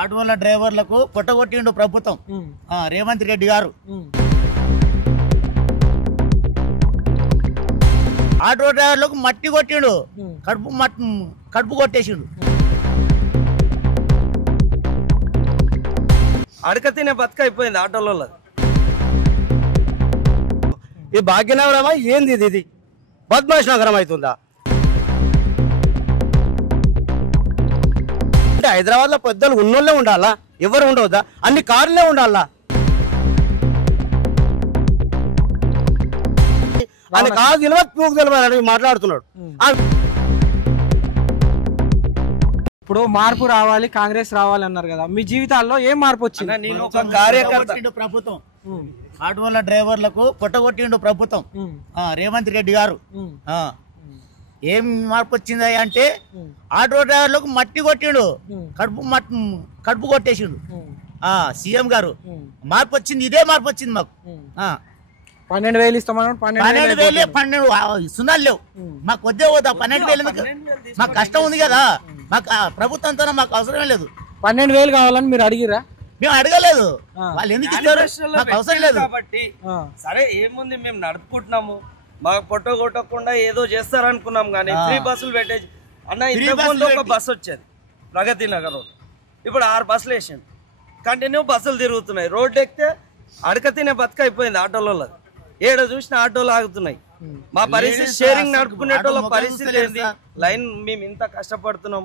ఆటోల డ్రైవర్లకు కొట్టగొట్టిండు ప్రభుత్వం రేవంత్ రెడ్డి గారు. ఆటో డ్రైవర్లకు మట్టి కొట్టిండు, కడుపు కొట్టేసిండు. అడక తినే బతుకైపోయింది ఆటోలలో. ఈ భాగ్యనగరమా ఏంది ఇది? బద్మాష్ నగరం అవుతుందా? అంటే హైదరాబాద్ లో పెద్దలు ఉన్నోళ్ళే ఉండాలా, ఎవరు ఉండవద్దా? అన్ని కార్లే ఉండాలా? అని కాదు తెలియదు, పూకు తెలియదు మాట్లాడుతున్నాడు. ఇప్పుడు మార్పు రావాలి, కాంగ్రెస్ రావాలి అన్నారు కదా, మీ జీవితాల్లో ఏం మార్పు వచ్చింది? నేను ఒక కార్యకర్త. ప్రభుత్వం ఆటోల డ్రైవర్లకు కొట్టగొట్టిండు ప్రభుత్వం రేవంత్ రెడ్డి గారు. ఏం మార్పు వచ్చింది అంటే ఆటో డ్రైవర్లకు మట్టి కొట్టిండు, కడుపు కొట్టేసిండు సీఎం గారు. మార్పు వచ్చింది, ఇదే మార్పు వచ్చింది మాకు. 12,000 ఇస్తామన్నాడు. 12,000 సున్నాలు లేవు మాకు, వద్దే పోదా 12,000. మాకు కష్టం ఉంది కదా, మాకు ప్రభుత్వంతో మాకు అవసరం లేదు. 12,000 కావాలని మీరు అడిగిరా? మేము అడగలేదు, వాళ్ళు ఎందుకు ఇస్తారు, మాకు అవసరం లేదు కాబట్టి. సరే ఏముంది, మేము నడుపుకుంటున్నాము, మాకు పొట్ట కొట్టకుండా ఏదో చేస్తారనుకున్నాం. కానీ ఫ్రీ బస్సులు పెట్టేసి అన్న, ఇంతకుముందు ఒక బస్సు వచ్చేది ప్రగతి నగర్ రోడ్, ఇప్పుడు 6 బస్సులు వేసాను. కంటిన్యూ బస్సులు తిరుగుతున్నాయి. రోడ్డు ఎక్కితే అడక తినే బతుకైపోయింది ఆటోలలో. ఏడ చూసిన ఆటోలు ఆగుతున్నాయి. మా పరిస్థితి షేరింగ్ నడుపుకునేటోళ్ళ పరిస్థితి ఏంది? లైన్ మేము ఇంత కష్టపడుతున్నాం,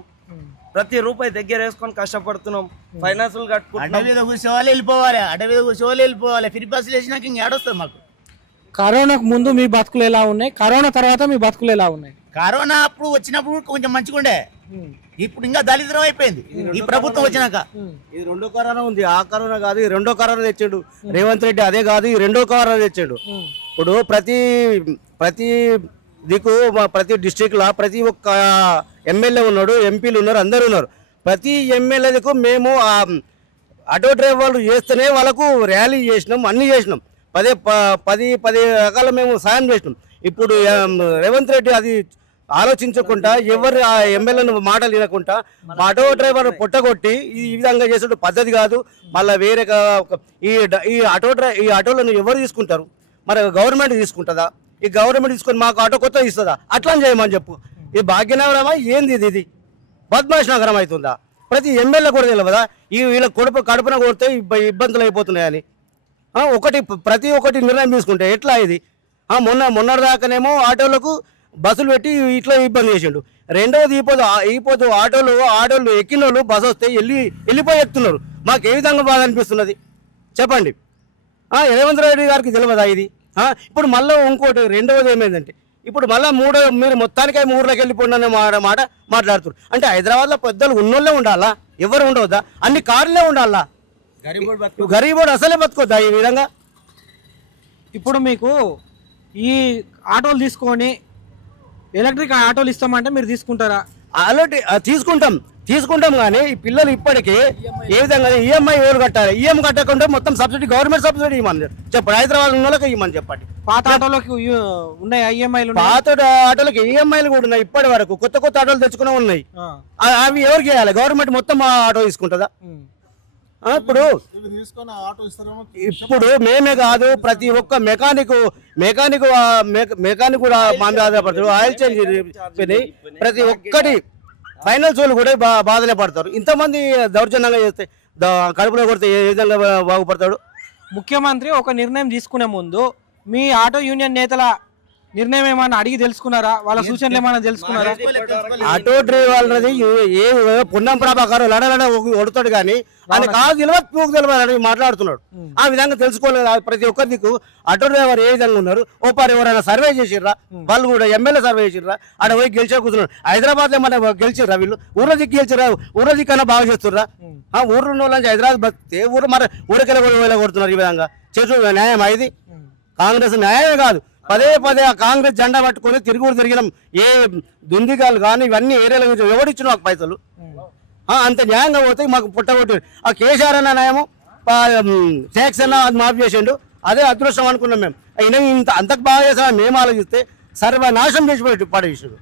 ప్రతి రూపాయి దగ్గర వేసుకొని కష్టపడుతున్నాం, ఫైనాన్సులు కట్టుకుంటున్నాం. అడవి కూర్చోవాలి వెళ్ళిపోవాలి, అడవి కూర్చోవాలి వెళ్ళిపోవాలి. ఫ్రీ బస్సులు వేసినాక ఇంక ఏడొస్తుంది మాకు. కరోనాకు ముందు మీ బతుకులు ఎలా ఉన్నాయి, కరోనా తర్వాత మీ బతుకులు ఎలా ఉన్నాయి? కరోనా అప్పుడు వచ్చినప్పుడు కొంచెం మంచిగుండే, ఇప్పుడు ఇంకా దళిద్రం అయిపోయింది ఈ ప్రభుత్వం వచ్చినాక. ఇది రెండో కరోనా ఉంది, ఆ కరోనా కాదు, ఈ రెండో కరోనా తెచ్చాడు రేవంత్ రెడ్డి. అదే కాదు, ఈ రెండో కరోనా తెచ్చాడు. ఇప్పుడు ప్రతి దిక్కు ప్రతి డిస్ట్రిక్ట్ లో ప్రతి ఒక్క ఎమ్మెల్యే ఉన్నాడు, ఎంపీలు ఉన్నారు, అందరూ ఉన్నారు. ప్రతి ఎమ్మెల్యే దిక్కు మేము ఆటో డ్రైవర్లు చేస్తేనే వాళ్ళకు ర్యాలీ చేసినాం, అన్ని చేసినాం. 10 రకాల మేము సాయం చేసినాం. ఇప్పుడు రేవంత్ రెడ్డి అది ఆలోచించకుండా, ఎవరు ఆ ఎమ్మెల్యేను మాటలు వినకుండా ఆటో డ్రైవర్ పొట్టగొట్టి ఈ విధంగా చేసే పద్ధతి కాదు. మళ్ళీ వేరే ఈ ఆటోలను ఎవరు తీసుకుంటారు? మరి గవర్నమెంట్ తీసుకుంటుందా? ఈ గవర్నమెంట్ తీసుకొని మాకు ఆటో కొత్త ఇస్తుందా? అట్లా చేయమని చెప్పు. ఈ భాగ్యనగరమా ఏంది ఇది? బద్మాష్ నగరం అవుతుందా? ప్రతి ఎమ్మెల్యే కూడా తెలియదా వీళ్ళ కడుపున కొడితే ఇబ్బందులు అయిపోతున్నాయని? ప్రతి ఒక్కటి నిర్ణయం తీసుకుంటే ఎట్లా ఇది? మొన్నటిదాకానేమో ఆటోలకు బస్సులు పెట్టి ఇట్లా ఇబ్బంది చేసిండు. రెండవది ఈపోతు ఆటోలు ఎక్కిన వాళ్ళు బస్సు వస్తే వెళ్ళిపోయి ఎక్కుతున్నారు. మాకు ఏ విధంగా బాధ అనిపిస్తున్నది చెప్పండి. రేవంత్ రెడ్డి గారికి తెలియదా ఇది? ఇప్పుడు మళ్ళీ ఇంకోటి రెండవది ఏమైందంటే, ఇప్పుడు మళ్ళీ మీరు మొత్తానికే ఊర్లోకి వెళ్ళిపోండి మాట మాట్లాడుతున్నారు. అంటే హైదరాబాద్లో పెద్దలు ఉన్నోళ్ళే ఉండాలా, ఎవరు ఉండవద్దా? అన్ని కార్లే ఉండాలా? గరీబోడు అసలే బతుకోద్దా ఈ విధంగా? ఇప్పుడు మీకు ఈ ఆటోలు తీసుకొని ఎలక్ట్రిక్ ఆటోలు ఇస్తామంటే మీరు తీసుకుంటారా? ఆల్రెడీ తీసుకుంటాం కానీ ఈ పిల్లలు ఇప్పటికీ ఏ విధంగా ఈఎంఐ ఎవరు కట్టాలి? ఈఎం కట్టకుండా మొత్తం సబ్సిడీ, గవర్నమెంట్ సబ్సిడీ ఇవ్వమని చెప్పండి. హైదరాబాద్ ఉన్న వాళ్ళకి ఇవ్వమని చెప్పండి. పాత ఆటోలకి ఉన్నాయి ఈఎంఐలు, పాత ఆటోలకి ఈఎంఐలు కూడా ఉన్నాయి. ఇప్పటి వరకు కొత్త ఆటోలు తెచ్చుకునే ఉన్నాయి. అవి ఎవరికి చేయాలి? గవర్నమెంట్ మొత్తం ఆటో తీసుకుంటుందా? ఇప్పుడు మేమే కాదు, ప్రతి ఒక్క మెకానిక్ కూడా మా మీద ఆధారపడతారు. ఆయిల్ చేంజ్ ప్రతి ఒక్కటి ఫైనాన్స్ వాళ్ళు కూడా బాధనే పడతారు. ఇంతమంది దౌర్జన్యంగా చేస్తే కడుపులో కొడితే ఏ విధంగా బాగుపడతాడు? ముఖ్యమంత్రి ఒక నిర్ణయం తీసుకునే ముందు మీ ఆటో యూనియన్ నేతల నిర్ణయం ఏమైనా అడిగి తెలుసుకున్నారా? వాళ్ళ సూచనలు ఏమైనా తెలుసుకున్నారా? ఆటో డ్రైవర్లది ఏ పున్నం ప్రభాకర్ లడలడ కొడతాడు కానీ ఆయన కాదు తెలియదు, పూకు తెలియదు మాట్లాడుతున్నాడు. ఆ విధంగా తెలుసుకోలేదు ప్రతి ఒక్కరికి. ఆటో డ్రైవర్ ఏ విధంగా ఉన్నారు? ఎవరైనా సర్వే చేసిర్రా? వాళ్ళు కూడా ఎమ్మెల్యే సర్వే చేసిర్రా? ఆడ పోయి గెలిచే కూర్చున్నాడు. హైదరాబాద్ లో మన గెలిచిర్రా? వీళ్ళు ఊర్ల దిక్కు గెలిచిరా? ఊర్ల దిక్కన్నా బాగా చేస్తుర్రా? ఊర్లో ఉన్న వాళ్ళని హైదరాబాద్ బతితే ఊరికెళ్ళ కొడుతున్నారు. ఈ విధంగా చేసు న్యాయం ఇది? కాంగ్రెస్ న్యాయమే కాదు. పదే ఆ కాంగ్రెస్ జెండా పట్టుకొని తిరిగినాం. ఏ దుందిగాలు కానీ ఇవన్నీ ఏరియాల నుంచి ఎవడిచ్చిన మాకు పైసలు? అంత న్యాయంగా పోతే మాకు పుట్టగొట్టారు. ఆ కేసీఆర్ అన్న న్యాయము, ట్యాక్స్ అన్న అది మాఫీ చేసిండు. అదే అదృష్టం అనుకున్నాం మేము. ఇంత అంతకు బాగా చేసామని మేము ఆలోచిస్తే సర్వనాశనం చేసి పడేసాడు.